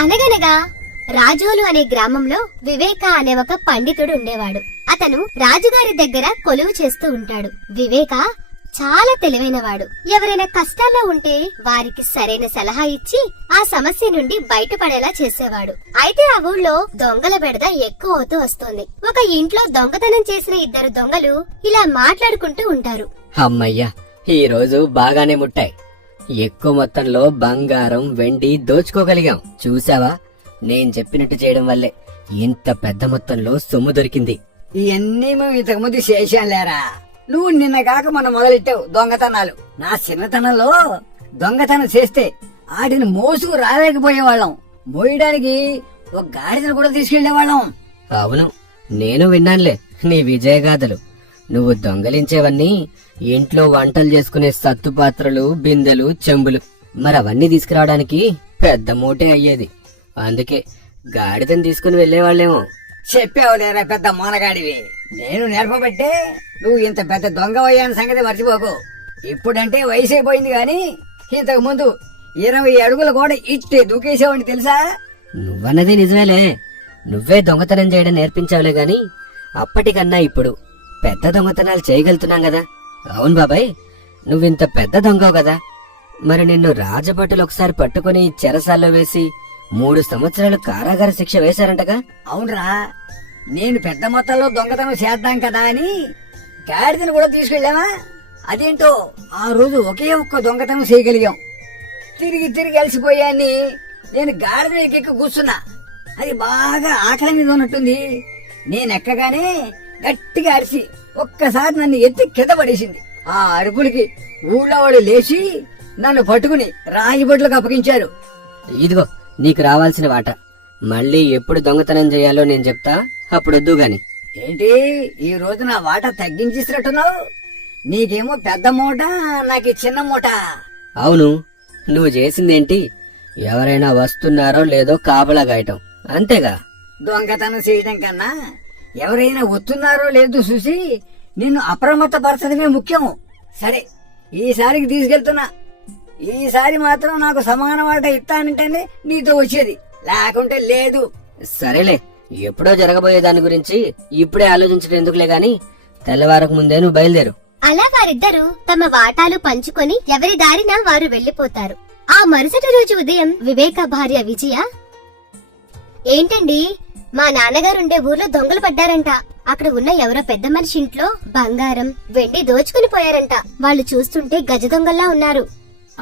అనగనగా రాజోలు అనే గ్రామంలో వివేక అనే ఒక పండితుడు ఉండేవాడు. అతను రాజుగారి దగ్గర కొలువు చేస్తూ ఉంటాడు. వివేక చాలా తెలివైనవాడు. ఎవరైనా కష్టాల్లో ఉంటే వారికి సరైన సలహా ఇచ్చి ఆ సమస్య నుండి బయటపడేలా చేసేవాడు. అయితే ఆ ఊళ్ళో దొంగల బెడద ఎక్కువ అవుతూ వస్తోంది. ఒక ఇంట్లో దొంగతనం చేసిన ఇద్దరు దొంగలు ఇలా మాట్లాడుకుంటూ ఉంటారు. అమ్మయ్యా, ఈ రోజు బాగానే ముట్టాయి. ఎక్కువ మొత్తంలో బంగారం వెండి దోచుకోగలిగాం. చూసావా, నేను చెప్పినట్టు చేయడం వల్లే ఇంత పెద్ద మొత్తంలో సొమ్ము దొరికింది. ఇవన్నీ మేము ఇంతకుముందు చేశాం లేరా. నువ్వు నిన్న కాక మనం మొదలెట్టావు దొంగతనాలు. నా చిన్నతనంలో దొంగతనం చేస్తే ఆడిని మోసుకు రాలేకపోయేవాళ్ళం. మోయడానికి ఒక గాడిదను కూడా తీసుకెళ్లేవాళ్ళం. అవును, నేను విన్నానులే నీ విజయగాథలు. నువ్వు దొంగలించేవన్నీ ఇంట్లో వంటలు చేసుకునే సత్తు పాత్రలు, బిందెలు, చెంబులు. మరవన్నీ తీసుకురావడానికి పెద్ద మూటే అయ్యేది. అందుకే గాడిదని తీసుకుని వెళ్లేవాళ్లేమో. చెప్పావు లేరా పెద్ద మోనగాడివి. నేను నేర్పబట్టే నువ్వు ఇంత పెద్ద దొంగ అయ్యాన సంగతి మర్చిపోకు. ఇప్పుడంటే వయసు అయిపోయింది గాని ఇంతకు ముందు 20 అడుగుల కూడా ఇట్టే దూకేసేవాడిని తెలుసా. నువ్వన్నది నిజమేలే. నువ్వే దొంగతనం చేయడం నేర్పించావులే గాని అప్పటికన్నా ఇప్పుడు పెద్ద దొంగతనాలు చేయగలుగుతున్నాం కదా. అవును బాబాయ్, నువ్వింత పెద్ద దొంగవు కదా. మరి నిన్ను రాజభటులు ఒకసారి పట్టుకుని చెరసాల్లో వేసి 3 సంవత్సరాలు కారాగార శిక్ష వేశారంటగా. అవునరా, నేను పెద్ద మొత్తంలో దొంగతనం చేద్దాం కదా అని గాడిదను కూడా తీసుకెళ్ళావా. అదేంటో ఆ రోజు ఒకే ఒక్క దొంగతనం చేయగలిగాం. తిరిగి అలసిపోయాన్ని నేను గాడిద ఎక్కి కూర్చున్నా. అది బాగా ఆకలి మీద ఉన్నట్టుంది. నేనెక్కగానే గట్టిగా అరిసి ఒక్కసారి నన్ను ఎత్తి కింద పడేసింది. ఆ అరుపులకి ఊళ్ళో వాళ్ళు లేచి నన్ను పట్టుకుని రాయిబొట్లకు అప్పగించారు. ఇదిగో నీకు రావాల్సిన వాట. మళ్ళీ ఎప్పుడు దొంగతనం చేయాలో నేను చెప్తా, అప్పుడొద్దు గాని. ఏంటి ఈ రోజు నా వాటా తగ్గించేసినట్టున్నావు? నీకేమో పెద్ద మూట, నాకు చిన్న మూట. అవును, నువ్వు చేసిందేంటి? ఎవరైనా వస్తున్నారో లేదో కాపలా గాయటం, అంతేగా. దొంగతనం చేయడం కన్నా ఎవరైనా వస్తున్నారో లేదో చూసి నిన్ను అప్రమత్తపరచడమే ముఖ్యము. సరే, ఈసారికి తీసుకెళ్తున్నా. ఈసారి మాత్రం నాకు సమాన వాట ఇస్తానంటేనే నీతో వచ్చేది, లేకుంటే లేదు. సరేలే, ఎప్పుడో జరగబోయే దాని గురించి ఇప్పుడే ఆలోచించడం ఎందుకులే గాని తెల్లవారకు ముందే నువ్వు బయలుదేరు. అలా వారిద్దరూ తమ వాటాలు పంచుకొని ఎవరి దారిన వారు వెళ్లిపోతారు. ఆ మరుసటి రోజు ఉదయం వివేక భార్య విజయ, ఏంటండి, మా నాన్నగారుండే ఊర్లో దొంగలు పడ్డారంట. అక్కడ ఉన్న ఎవరో పెద్ద మనిషి ఇంట్లో బంగారం వెండి దోచుకుని పోయారంట. వాళ్ళు చూస్తుంటే గజ దొంగల్లా ఉన్నారు.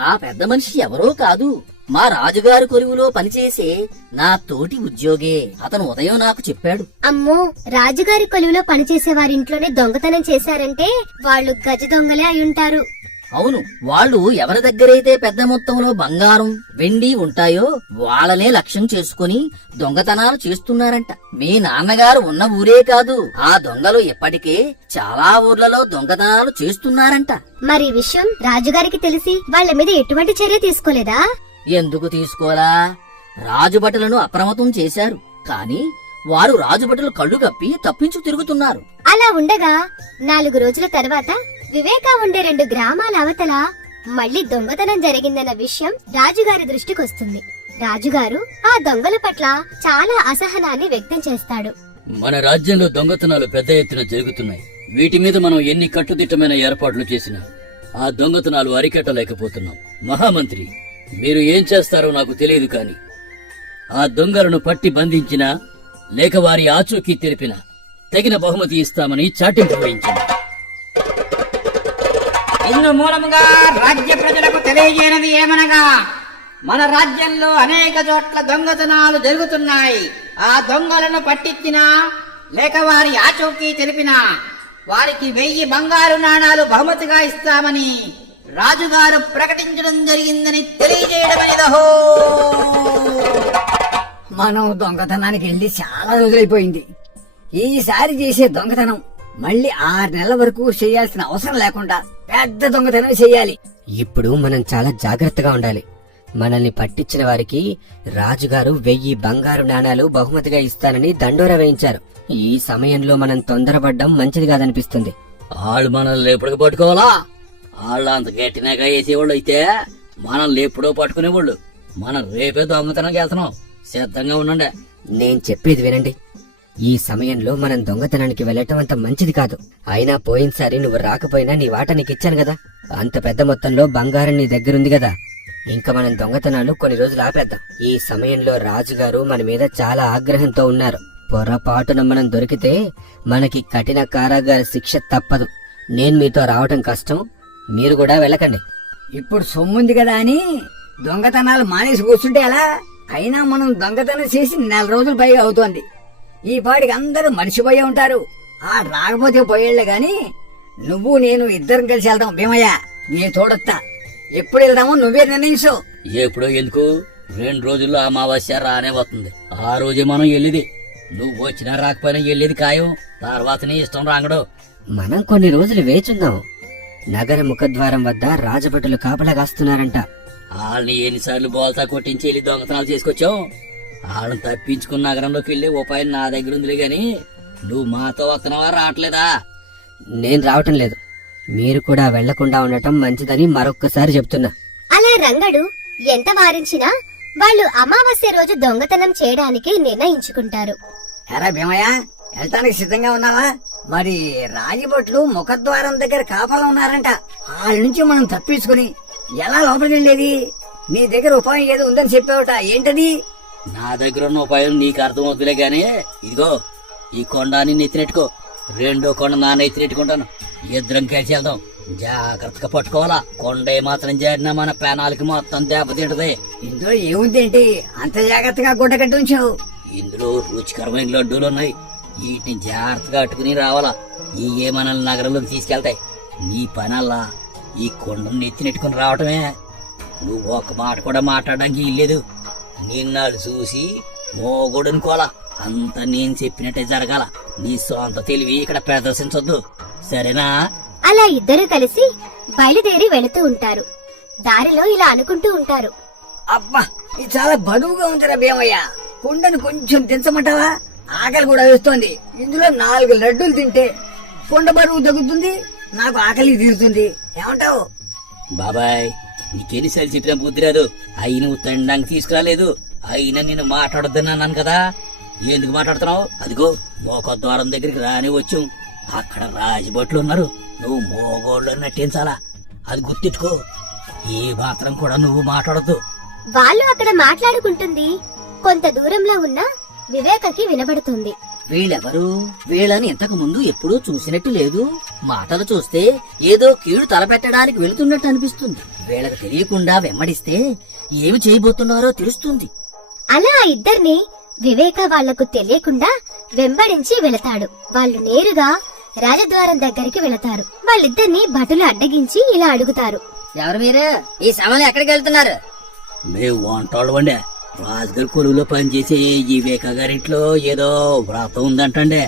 ఆ పెద్ద మనిషి ఎవరో కాదు, మా రాజుగారి కొలువులో పనిచేసే నా తోటి ఉద్యోగే. అతను ఉదయం నాకు చెప్పాడు. అమ్మో, రాజుగారి కొలువులో పనిచేసే వారింట్లోనే దొంగతనం చేశారంటే వాళ్ళు గజ దొంగలే అయ్యుంటారు. అవును, వాళ్ళు ఎవరి దగ్గరైతే పెద్ద మొత్తంలో బంగారం వెండి ఉంటాయో వాళ్ళనే లక్ష్యం చేసుకుని దొంగతనాలు చేస్తున్నారంట. మీ నాన్నగారు ఉన్న ఊరే కాదు, ఆ దొంగలు ఇప్పటికే చాలా ఊర్లలో దొంగతనాలు చేస్తున్నారంట. మరి ఈ విషయం రాజుగారికి తెలిసి వాళ్ళ మీద ఎటువంటి చర్య తీసుకోలేదా? ఎందుకు తీసుకోలా? రాజుభటులను అప్రమత్తం చేశారు, కాని వారు రాజుభటులు కళ్ళు కప్పి తప్పించు తిరుగుతున్నారు. అలా ఉండగా 4 రోజుల తర్వాత వివేక ఉండే 2 గ్రామాల అవతల మళ్లీ దొంగతనం జరిగిందన్న విషయం రాజుగారి దృష్టికొస్తుంది. రాజుగారు ఆ దొంగల పట్ల చాలా అసహనాన్ని వ్యక్తం చేస్తాడు. మన రాజ్యంలో దొంగతనాలు పెద్ద ఎత్తున జరుగుతున్నాయి. వీటి మీద మనం ఎన్ని కట్టుదిట్టమైన ఏర్పాట్లు చేసినా ఆ దొంగతనాలు అరికట్టలేకపోతున్నాం. మహామంత్రి, మీరు ఏం చేస్తారో నాకు తెలియదు, కాని ఆ దొంగలను పట్టి బంధించినా లేక వారి ఆచూకీ తెలిపినా తగిన బహుమతి ఇస్తామని చాటింపు వేయించింది. ఇందు మూలముగా రాజ్య ప్రజలకు తెలియజేయనది ఏమనగా, మన రాజ్యంలో అనేక చోట్ల దొంగతనాలు జరుగుతున్నాయి. ఆ దొంగలను పట్టించినా లేక వారి ఆచూకీ తెలిపినా వారికి 1000 బంగారు నాణాలు బహుమతిగా ఇస్తామని రాజుగారు ప్రకటించడం జరిగిందని తెలియజేయడమేదహో. మనం దొంగతనానికి వెళ్లి చాలా రోజులైపోయింది. ఈసారి చేసే దొంగతనం మళ్ళీ 6 నెలల వరకు చేయాల్సిన అవసరం లేకుండా పెద్ద దొంగతనం చెయ్యాలి. ఇప్పుడు మనం చాలా జాగ్రత్తగా ఉండాలి. మనల్ని పట్టించిన వారికి రాజుగారు 1000 బంగారు నాణాలు బహుమతిగా ఇస్తానని దండోరా వేయించారు. ఈ సమయంలో మనం తొందరపడ్డం మంచిది కాదనిపిస్తుంది. వాళ్ళు మనల్ని ఎప్పటికి పట్టుకోవాలా? వాళ్ళు అంత గట్టినాగా వేసేవాళ్ళు అయితే మనల్ని ఎప్పుడో పట్టుకునేవాళ్ళు. మనం రేపే దొంగతనం చేస్తున్నాం. సిద్ధంగా ఉండండి. నేను చెప్పేది వినండి. ఈ సమయంలో మనం దొంగతనానికి వెళ్ళటం అంత మంచిది కాదు. అయినా పోయినసారి నువ్వు రాకపోయినా నీ వాట నీకిచ్చాను కదా. అంత పెద్ద మొత్తంలో బంగారం నీ దగ్గరుంది కదా. ఇంకా మనం దొంగతనాలు కొన్ని రోజులు ఆపేద్దాం. ఈ సమయంలో రాజుగారు మన మీద చాలా ఆగ్రహంతో ఉన్నారు. పొరపాటున మనం దొరికితే మనకి కఠిన కారాగార శిక్ష తప్పదు. నేను మీతో రావటం కష్టం, మీరు కూడా వెళ్ళకండి. ఇప్పుడు సొమ్ముంది కదా అని దొంగతనాలు మానేసి కూర్చుంటే ఎలా? అయినా మనం దొంగతనం చేసి 4 రోజులు పైగా అవుతోంది. ఈ పాటికి అందరూ మర్చిపోయే ఉంటారు. ఆ రాకపోతే పోయేళ్లే గాని నువ్వు నేను ఇద్దరం కలిసి వెళ్దాం. భీమయ్య నీ తోడొత్తా. ఎప్పుడు వెళ్దామో నువ్వే నిర్ణయించు. ఎప్పుడో ఎందుకు, 2 రోజుల్లో అమావాస్య రానే వస్తుంది. ఆ రోజే మనం వెళ్ళేది. నువ్వు వచ్చినా రాకపోయినా వెళ్ళేది ఖాయం. తర్వాత నీ ఇష్టం రాంగడు. మనం కొన్ని రోజులు వేచుందాం. నగర ముఖద్వారం వద్ద రాజభటులు కాపలా కాస్తున్నారంట. వాళ్ళని ఎన్నిసార్లు బోల్తా కొట్టించి వెళ్ళి దొంగతనాలు చేసుకొచ్చావు. వాళ్ళని తప్పించుకున్న నగరంలోకి వెళ్ళే ఉపాయం నా దగ్గర ఉందిలే గాని నువ్వు మాతో వస్తున్నావా, రావట్లేదా? నేను రావటం లేదు. మీరు కూడా వెళ్లకుండా ఉండటం మంచిదని మరొక్కసారి చెప్తున్నా. అలా రంగడు ఎంత వారించినా వాళ్ళు అమావాస్య రోజు దొంగతనం చేయడానికి నిర్ణయించుకుంటారు. ఎరా భీమయ్య వెళ్తానికి సిద్ధంగా ఉన్నావా? మరి రాజభట్లు ముఖద్వారం దగ్గర కాపలా ఉన్నారంట. వాళ్ళ నుంచి మనం తప్పించుకుని ఎలా లోపలికి వెళ్ళేది? నీ దగ్గర ఉపాయం ఏదో ఉందని చెప్పావట, ఏంటది? నా దగ్గర ఉన్న ఉపాయం నీకు అర్థమవుతులే గానీ ఇదిగో ఈ కొండాన్ని నెత్తినెట్టుకో. 2వ కొండ నా నెత్తినెట్టుకుంటాను. ఇద్దరం కలిసి వెళ్దాం. జాగ్రత్తగా పట్టుకోవాలా. కొండ మాత్రం చేరినా మన ప్రాణాలకి మొత్తం దెబ్బతింటది. ఇందులో ఏముంది ఏంటి? అంత జాగ్రత్తగా గుడ్డ కట్టి ఉంచావు. ఇందులో రుచికరమైన లడ్డూలు ఉన్నాయి. వీటిని జాగ్రత్తగా అట్టుకుని రావాలా. ఈ ఏ మనల్ని నగరంలోకి తీసుకెళ్తాయి. నీ పనల్లా ఈ కొండను నెత్తినెట్టుకుని రావటమే. నువ్వు ఒక మాట కూడా మాట్లాడడానికి ఇల్లేదు. నిన్నాడు చూసి మోగొడనుకోవాలా. అంతా నేను చెప్పినట్టే జరగాల. నీ సొంత తెలివి ఇక్కడ ప్రదర్శించొద్దు, సరేనా? అలా ఇద్దరు కలిసి బయలుదేరి వెళుతూ ఉంటారు. దారిలో ఇలా అనుకుంటూ ఉంటారు. అబ్బా ఇది చాలా బరువుగా ఉందిరా భీమయ్య. కుండను కొంచెం దించమంటావా? ఆకలి కూడా వేస్తోంది. ఇందులో 4 లడ్డూలు తింటే కొండ బరువు తగ్గుతుంది, నాకు ఆకలి తీరుతుంది. ఏమంటావు? బాబాయ్ నీకెన్నిసార్లు చెప్పినా బుద్ధి రాదు. అయిన నువ్వు తినడానికి తీసుకురాలేదు. అయినా నేను మాట్లాడొద్దని అన్నాను కదా. ఎందుకు మాట్లాడుతున్నావు? అదిగో మోక ద్వారం దగ్గరికి రాని వచ్చాం. అక్కడ రాజభట్లు ఉన్నారు. నువ్వు మోగోళ్ళు నటించాలా. అది గుర్తిట్టుకో. ఏ మాత్రం కూడా నువ్వు మాట్లాడద్దు. వాళ్ళు అక్కడ మాట్లాడుకుంటుంది కొంత దూరంలో ఉన్న వివేకకి వినబడుతుంది. వీళ్ళెవరు? వీళ్ళని ఇంతకు ముందు ఎప్పుడూ చూసినట్టు లేదు. మాటలు చూస్తే ఏదో కీడు తలపెట్టడానికి వెళుతున్నట్టు అనిపిస్తుంది. వీళ్ళకి తెలియకుండా వెంబడిస్తే ఏమి చేయబోతున్నారో తెలుస్తుంది. అలా ఆ ఇద్దరిని వివేక వాళ్లకు తెలియకుండా వెంబడించి వెళతాడు. వాళ్ళు నేరుగా రాజద్వారం దగ్గరికి వెళతారు. వాళ్ళిద్దరిని భటులు అడ్డగించి ఇలా అడుగుతారు. ఎవరు మీరు? ఈ సమయంలో ఎక్కడికి వెళ్తున్నారు? మేము వంటోళ్ళవండే. రాజుగారి కొలువులో పనిచేసే ఈ వివేక గారింట్లో ఏదో వ్రతం ఉందంటండే.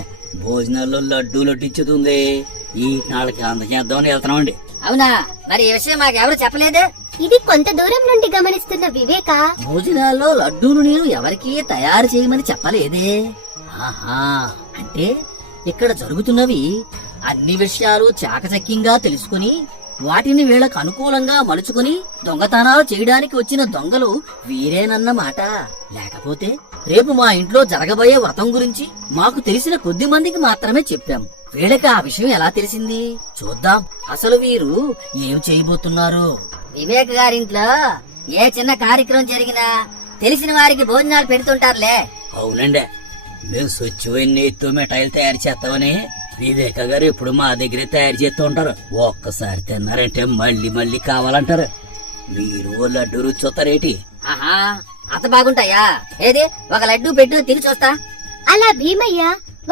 భోజనాల్లో లడ్డూలు వడ్డించుతుంది. ఈ నాళ్ళకి అందజేద్దామని వెళ్తున్నామండి. అవునా? మరి ఈ విషయం మాకెవరు చెప్పలేదే? ఇది కొంత దూరం నుండి గమనిస్తున్న వివేక భోజనాల్లో లడ్డూలు నేను ఎవరికీ తయారు చేయమని చెప్పలేదే. ఆహా, అంటే ఇక్కడ జరుగుతున్నవి అన్ని విషయాలు చాకచక్యంగా తెలుసుకుని వాటిని వీళ్ళకు అనుకూలంగా మలుచుకుని దొంగతనాలు చేయడానికి వచ్చిన దొంగలు వీరేనన్నమాట. లేకపోతే రేపు మా ఇంట్లో జరగబోయే వ్రతం గురించి మాకు తెలిసిన కొద్ది మందికి మాత్రమే చెప్పాం. వీళ్ళకి ఆ విషయం ఎలా తెలిసింది? చూద్దాం అసలు వీరు ఏం చేయబోతున్నారు. వివేక్ గారింట్లో ఏ చిన్న కార్యక్రమం జరిగినా తెలిసిన వారికి భోజనాలు పెడుతుంటారులే. అవునండి, మేము స్వచ్ఛమైన నెయ్యితో మిఠాయిలు తయారు చేస్తామని వివేక గారు ఎప్పుడు మా దగ్గరే తయారు చేస్తూ ఉంటారు. ఒక్కసారి తిన్నారంటే మళ్ళీ మళ్ళీ కావాలంటారు. మీరు లడ్డు రుచి చూస్తారేటి? ఆహా, అంత బాగుంటాయా? ఏది ఒక లడ్డూ పెట్టు, తిని చూస్తా. అలా భీమయ్య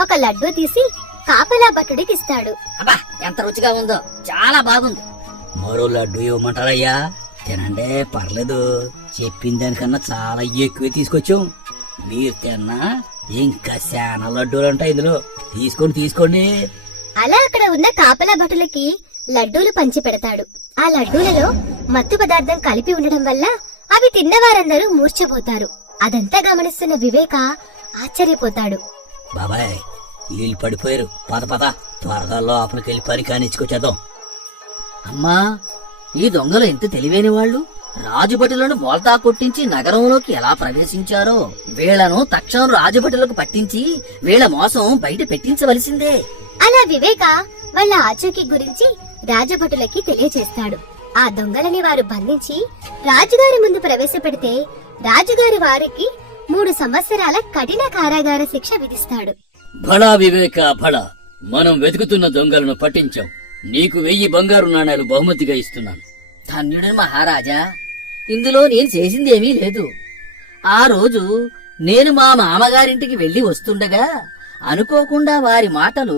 ఒక లడ్డూ తీసి కాపలా భటుడికి ఇస్తాడు. అబ్బా ఎంత రుచిగా ఉందో, చాలా బాగుంది. మరో లడ్డు ఇవ్వమంటారయ్యా? తినండి, పర్లేదు. చెప్పిన దానికన్నా చాలా ఎక్కువ తీసుకొచ్చాం. మీరు తిన్నా ఇంకా చాలా లడ్డూలు ఉంటాయి ఇందులో. తీసుకోండి. అలా అక్కడ ఉన్న కాపలా భటులకి లడ్డూలు పంచి పెడతాడు. ఆ లడ్డూలలో మత్తు పదార్థం కలిపి ఉండడం వల్ల అవి తిన్నవారందరూ మూర్ఛపోతారు. అదంతా గమనిస్తున్న వివేక ఆశ్చర్యపోతాడు. బాబాయ్ వీళ్ళు పడిపోయారు. పద త్వరగా లోపలికి వెళ్ళి పని కానిచ్చుకొచ్చేద్దాం. అమ్మా, ఈ దొంగలు ఎంత తెలివైన వాళ్ళు. రాజుభటులను బోల్తా కొట్టించి నగరంలోకి ఎలా ప్రవేశించారో వీళ్లను తక్షణం రాజుభటులకు పట్టించి వీళ్ల మోసం బయట పెట్టించవలసిందే. అలా వివేక వాళ్ళ ఆచూకీ గురించి రాజభటులకి తెలియచేస్తాడు. ఆ దొంగలని వారు బంధించి రాజుగారి ముందు ప్రవేశపెడితే రాజుగారి వారికి 3 సంవత్సరాల కఠిన కారాగార శిక్ష విధిస్తాడు. భళా వివేక భళా, మనం వెతుకుతున్న దొంగలను పట్టించాం. నీకు 1000 బంగారు నాణేలు బహుమతిగా ఇస్తున్నాను. ధన్యుడని మహారాజా, ఇందులో నేను చేసిందేమీ లేదు. ఆ రోజు నేను మా మామగారింటికి వెళ్లి వస్తుండగా అనుకోకుండా వారి మాటలు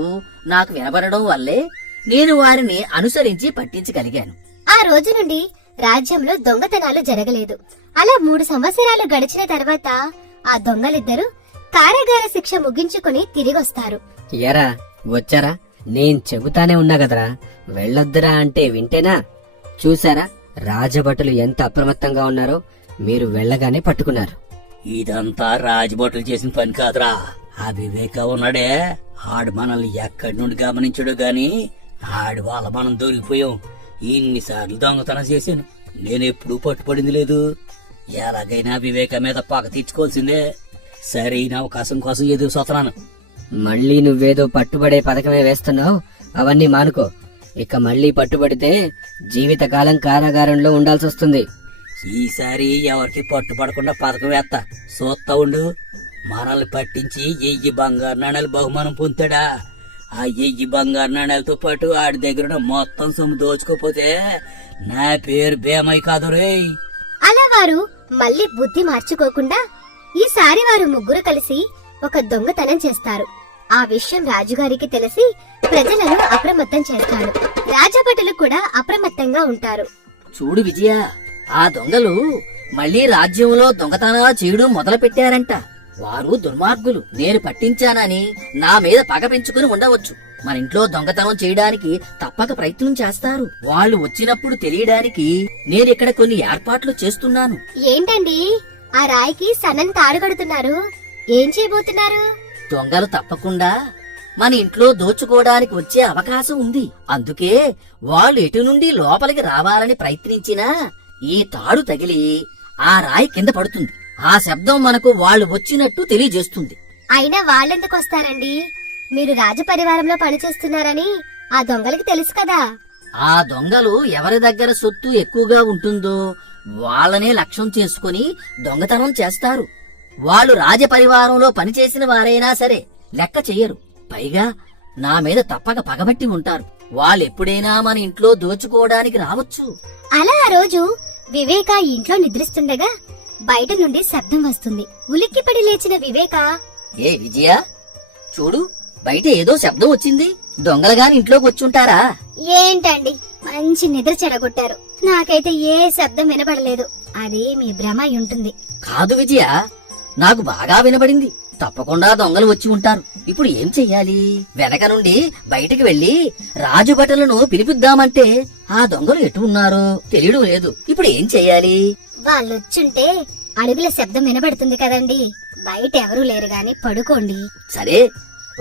నాకు వినబడడం వల్లే నేను వారిని అనుసరించి పట్టించగలిగాను. ఆ రోజు నుండి రాజ్యంలో దొంగతనాలు జరగలేదు. అలా 3 సంవత్సరాలు గడిచిన తర్వాత ఆ దొంగలిద్దరూ కారాగార శిక్ష ముగించుకుని తిరిగొస్తారు. ఎరా వచ్చారా? నేను చెబుతానే ఉన్నా కదరా, వెళ్ళొద్దురా అంటే వింటేనా? చూసారా రాజభటులు ఎంత అప్రమత్తంగా ఉన్నారో, మీరు వెళ్ళగానే పట్టుకున్నారు. ఇదంతా రాజభటులు చేసిన పని కాదురా. ఆ వివేక ఉన్నాడే, ఆడు మనల్ని ఎక్కడి నుండి గమనించడు గాని ఆడి వాళ్ళ మనం దొరికిపోయాం. ఇన్నిసార్లు దొంగతనం చేశాను, నేనెప్పుడూ పట్టుపడింది లేదు. ఎలాగైనా వివేక మీద పగ తీర్చుకోవాల్సిందే. సరైన అవకాశం కోసం ఎదురు చూస్తున్నాను. మళ్ళీ నువ్వేదో పట్టుబడే పథకమే వేస్తున్నావు. అవన్నీ మానుకో. ఇక మళ్ళీ పట్టుబడితే జీవితకాలం కారాగారంలో ఉండాల్సి వస్తుంది. ఈసారి ఎవరికి పట్టుపడకుండా పథకం వేస్తా, చూస్తా ఉండు. మనల్ని పట్టించి 1000 బంగారు నాణేలు బహుమానం పొందుతాడా? ఆ 1000 బంగారు నాణేలతో పాటు ఆడి దగ్గర మొత్తం సొమ్ము దోచుకోపోతే నా పేరు బేమై కాదు రే. అలా వారు మళ్ళీ బుద్ధి మార్చుకోకుండా ఈసారి వారు ముగ్గురు కలిసి ఒక దొంగతనం చేస్తారు. ఆ విషయం రాజుగారికి తెలిసి ప్రజలను అప్రమత్తం చేస్తాడు. రాజభటులు కూడా అప్రమత్తంగా ఉంటారు. చూడు విజయ, ఆ దొంగలు మళ్ళీ రాజ్యంలో దొంగతనాలు చేయడం మొదలు పెట్టారంట. వారు దుర్మార్గులు. నేను పట్టించానని నా మీద పగ పెంచుకుని ఉండవచ్చు. మన ఇంట్లో దొంగతనం చేయడానికి తప్పక ప్రయత్నం చేస్తారు. వాళ్ళు వచ్చినప్పుడు తెలియడానికి నేనిక్కడ కొన్ని ఏర్పాట్లు చేస్తున్నాను. ఏంటండి ఆ రాయికి సన్నని తాడు కడుతున్నారు? ఏం చేయబోతున్నారు? దొంగలు తప్పకుండా మన ఇంట్లో దోచుకోవడానికి వచ్చే అవకాశం ఉంది. అందుకే వాళ్ళు ఎటు నుండి లోపలికి రావాలని ప్రయత్నించినా ఈ తాడు తగిలి ఆ రాయి కింద పడుతుంది. ఆ శబ్దం మనకు వాళ్ళు వచ్చినట్టు తెలియజేస్తుంది. అయినా వాళ్ళెందుకు వస్తారండి? మీరు రాజపరివారంలో పనిచేస్తున్నారని ఆ దొంగలకి తెలుసు కదా. ఆ దొంగలు ఎవరి దగ్గర సొత్తు ఎక్కువగా ఉంటుందో వాళ్ళనే లక్ష్యం చేసుకుని దొంగతనం చేస్తారు. వాళ్ళు రాజపరివారంలో పనిచేసిన వారైనా సరే లెక్క చెయ్యరు. పైగా నా మీద తప్పక పగబట్టి ఉంటారు. వాళ్ళెప్పుడైనా మన ఇంట్లో దోచుకోవడానికి రావచ్చు. అలా ఆ రోజు వివేక ఇంట్లో నిద్రిస్తుండగా బయట నుండి శబ్దం వస్తుంది. ఉలిక్కిపడి లేచిన వివేక, ఏ విజయ, చూడు బయట ఏదో శబ్దం వచ్చింది. దొంగలుగాని ఇంట్లోకి వచ్చుంటారా? ఏంటండి మంచి నిద్ర చెడగొట్టారు. నాకైతే ఏ శబ్దం వినపడలేదు. అది మీ భ్రమ అయి ఉంటుంది. కాదు విజయ, నాకు బాగా వినబడింది. తప్పకుండా దొంగలు వచ్చి ఉంటారు. ఇప్పుడు ఏం చెయ్యాలి? వెనక నుండి బయటికి వెళ్లి రాజుభటులను పిలిపిద్దామంటే ఆ దొంగలు ఎటు ఉన్నారో తెలియడం లేదు. ఇప్పుడు ఏం చెయ్యాలి? వాళ్ళొచ్చుంటే అడుగుల శబ్దం వినబడుతుంది కదండి. బయట ఎవరూ లేరు గాని పడుకోండి. సరే,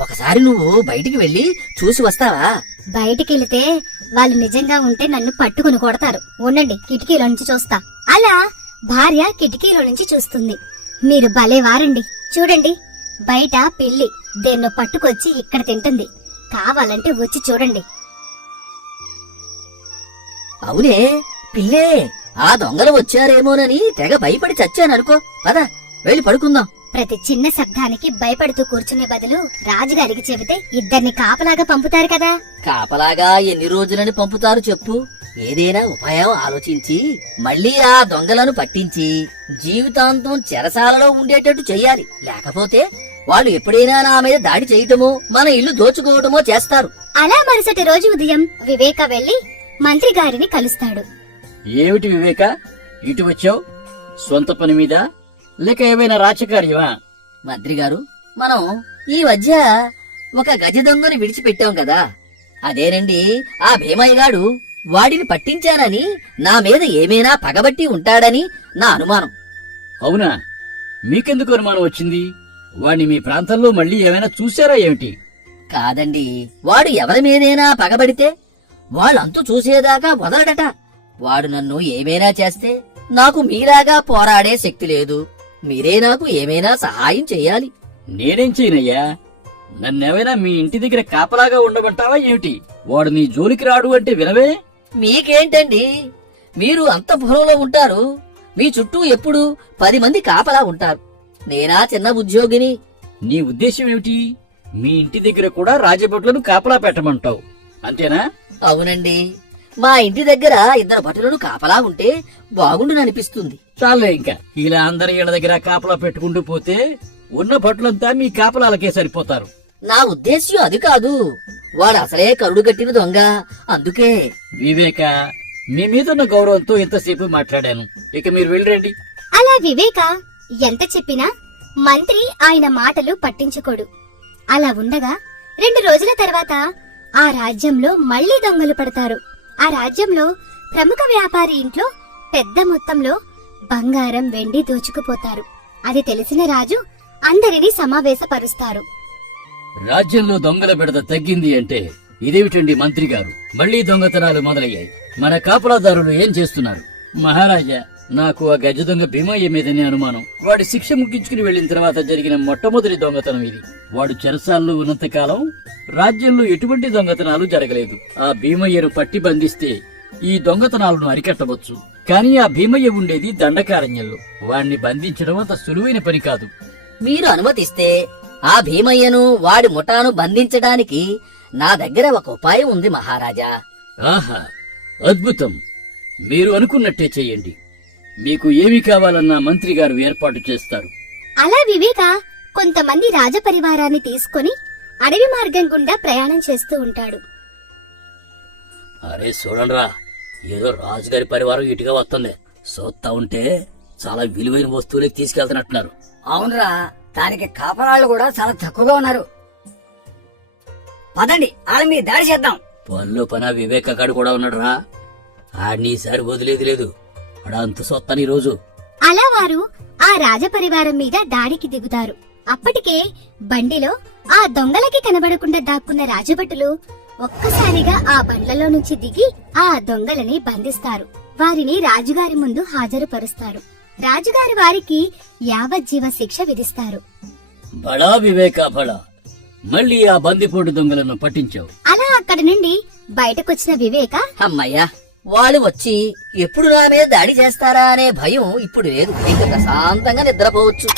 ఒకసారి నువ్వు బయటికి వెళ్లి చూసి వస్తావా? బయటికెళితే వాళ్ళు నిజంగా ఉంటే నన్ను పట్టుకుని కొడతారు. ఉండండి, కిటికీలో నుంచి చూస్తా. అలా భార్య కిటికీలో నుంచి చూస్తుంది. మీరు భలే వారండి. చూడండి, బయట పిల్లి దేన్నో పట్టుకొచ్చి ఇక్కడ తింటుంది. కావాలంటే వచ్చి చూడండి. అవునే, పిల్లే. ఆ దొంగలు వచ్చారేమోనని తెగ భయపడి చచ్చాననుకో. పద వెళ్ళి పడుకుందాం. ప్రతి చిన్న శబ్దానికి భయపడుతూ కూర్చునే బదులు రాజుగారికి చెబితే ఇద్దరిని కాపలాగా పంపుతారు కదా. కాపలాగా ఎన్ని రోజులని పంపుతారు చెప్పు? ఏదైనా ఉపాయం ఆలోచించి మళ్ళీ ఆ దొంగలను పట్టించి జీవితాంతం చెరసాలలో ఉండేటట్టు చెయ్యాలి. లేకపోతే వాళ్ళు ఎప్పుడైనా నా మీద దాడి చేయటమో మన ఇల్లు దోచుకోవటమో చేస్తారు. అలా మరుసటి రోజు ఉదయం వివేక వెళ్లి మంత్రి గారిని కలుస్తాడు. ఏమిటి వివేక, ఇటు వచ్చావు? సొంత పని మీద లేక ఏమైనా రాజకార్యమా? మంత్రి గారు, మనం ఈ మధ్య ఒక గజ దొంగను విడిచిపెట్టాం కదా. అదేనండి ఆ భీమయ్య గాడు. వాడిని పట్టించానని నా మీద ఏమైనా పగబట్టి ఉంటాడని నా అనుమానం. అవునా? మీకెందుకు అనుమానం వచ్చింది? వాణ్ణి మీ ప్రాంతంలో మళ్ళీ ఏమైనా చూశారా ఏమిటి? కాదండి, వాడు ఎవరి మీదైనా పగబడితే వాళ్ళంతు చూసేదాకా వదలడట. వాడు నన్ను ఏమైనా చేస్తే నాకు మీలాగా పోరాడే శక్తి లేదు. మీరే నాకు ఏమైనా సహాయం చెయ్యాలి. నేనేం చేయనయ్యా? నన్నేమైనా మీ ఇంటి దగ్గర కాపలాగా ఉండమంటావా ఏమిటి? వాడు నీ జోలికి రాడు అంటే వినవే? మీకేంటండి, మీరు అంత పొలంలో ఉంటారు. మీ చుట్టూ ఎప్పుడు 10 మంది కాపలా ఉంటారు. నేనా చిన్న ఉద్యోగిని. నీ ఉద్దేశం ఏమిటి? మీ ఇంటి దగ్గర కూడా రాజభటులను కాపలా పెట్టమంటావు అంతేనా? అవునండి, మా ఇంటి దగ్గర 2 భటులను కాపలా ఉంటే బాగుండుననిపిస్తుంది. చాలే ఇంకా ఇలా అందరి ఇళ్ల దగ్గర కాపలా పెట్టుకుంటూ పోతే ఉన్న భటులంతా మీ కాపలాలకే సరిపోతారు. నా ఉద్దేశ్యం అది కాదు. వాడు అసలే కరుడు కట్టిన దొంగ, అందుకే. వివేక, మీ మీదున్న గౌరవంతో ఇంతసేపు మాట్లాడాను. ఇక మీరు వెళ్ళండి. అలా వివేక ఎంత చెప్పినా మంత్రి ఆయన మాటలు పట్టించుకోడు. అలా ఉండగా 2 రోజుల తర్వాత ఆ రాజ్యంలో మళ్లీ దొంగలు పడతారు. ఆ రాజ్యంలో ప్రముఖ వ్యాపారి ఇంట్లో పెద్ద మొత్తంలో బంగారం, వెండి దోచుకుపోతారు. అది తెలిసిన రాజు అందరినీ సమావేశపరుస్తారు. రాజ్యంలో దొంగల బెడద తగ్గింది అంటే ఇదేమిటండి మంత్రి గారు? మళ్లీ దొంగతనాలు మొదలయ్యాయి. మన కాపలాదారులు ఏం చేస్తున్నారు? మహారాజా, నాకు ఆ గజ దొంగ భీమయ్య మీదనే అనుమానం. వాడి శిక్ష ముగించుకుని వెళ్లిన తర్వాత జరిగిన మొట్టమొదటి దొంగతనం ఇది. వాడు చెరసాల్లో ఉన్నంతకాలం రాజ్యంలో ఎటువంటి దొంగతనాలు జరగలేదు. ఆ భీమయ్యను పట్టి బంధిస్తే ఈ దొంగతనాలను అరికట్టవచ్చు. కానీ ఆ భీమయ్య ఉండేది దండకారణ్యంలో. వాణ్ణి బంధించడం అంత సులువైన పని కాదు. మీరు అనుమతిస్తే ఆ భీమయ్యను, వాడి ముఠాను బంధించడానికి నా దగ్గర ఒక ఉపాయం ఉంది మహారాజా. ఆహా, అద్భుతం! మీరు అనుకున్నట్టే చెయ్యండి. మీకు ఏమి కావాలన్నా మంత్రి గారు ఏర్పాటు చేస్తారు. అలా వివేక కొంతమంది రాజపరివారాన్ని తీసుకొని అడవి మార్గం గుండా ప్రయాణం చేస్తూ ఉంటాడు. అరే చూడండిరా, ఏదో రాజుగారి పరివారం ఇటుగా వస్తుంది. చూస్తా ఉంటే చాలా విలువైన వస్తువులకి తీసుకెళ్తున్నట్టున్నారు. అవునరా, దానికి కాపలాళ్ళు కూడా చాలా తక్కువగా ఉన్నారు. పదండి, వాళ్ళ మీద దాడి చేద్దాం. పనిలో పన వివేక గాడు కూడా ఉన్నాడు రా. ఆడిని ఈసారి వదిలేది లేదు. అంత సొత్తని రోజు. అలా వారు ఆ రాజపరివారం మీద దాడికి దిగుతారు. అప్పటికే బండిలో ఆ దొంగలకి కనబడకుండా దాక్కున్న రాజభటులు ఒక్కసారిగా ఆ బండ్లలో నుంచి దిగి ఆ దొంగలని బంధిస్తారు. వారిని రాజుగారి ముందు హాజరుపరుస్తారు. రాజుగారి వారికి యావజ్జీవ శిక్ష విధిస్తారు. బడా వివేక బడా, మళ్ళీ ఆ బందిపోటు దొంగలను పట్టించావు. అలా అక్కడి నుండి బయటకొచ్చిన వివేక అమ్మయ్యా, వాళ్ళు వచ్చి ఎప్పుడు నా మీద దాడి చేస్తారా అనే భయం ఇప్పుడు లేదు. ఇంకా ప్రశాంతంగా నిద్రపోవచ్చు.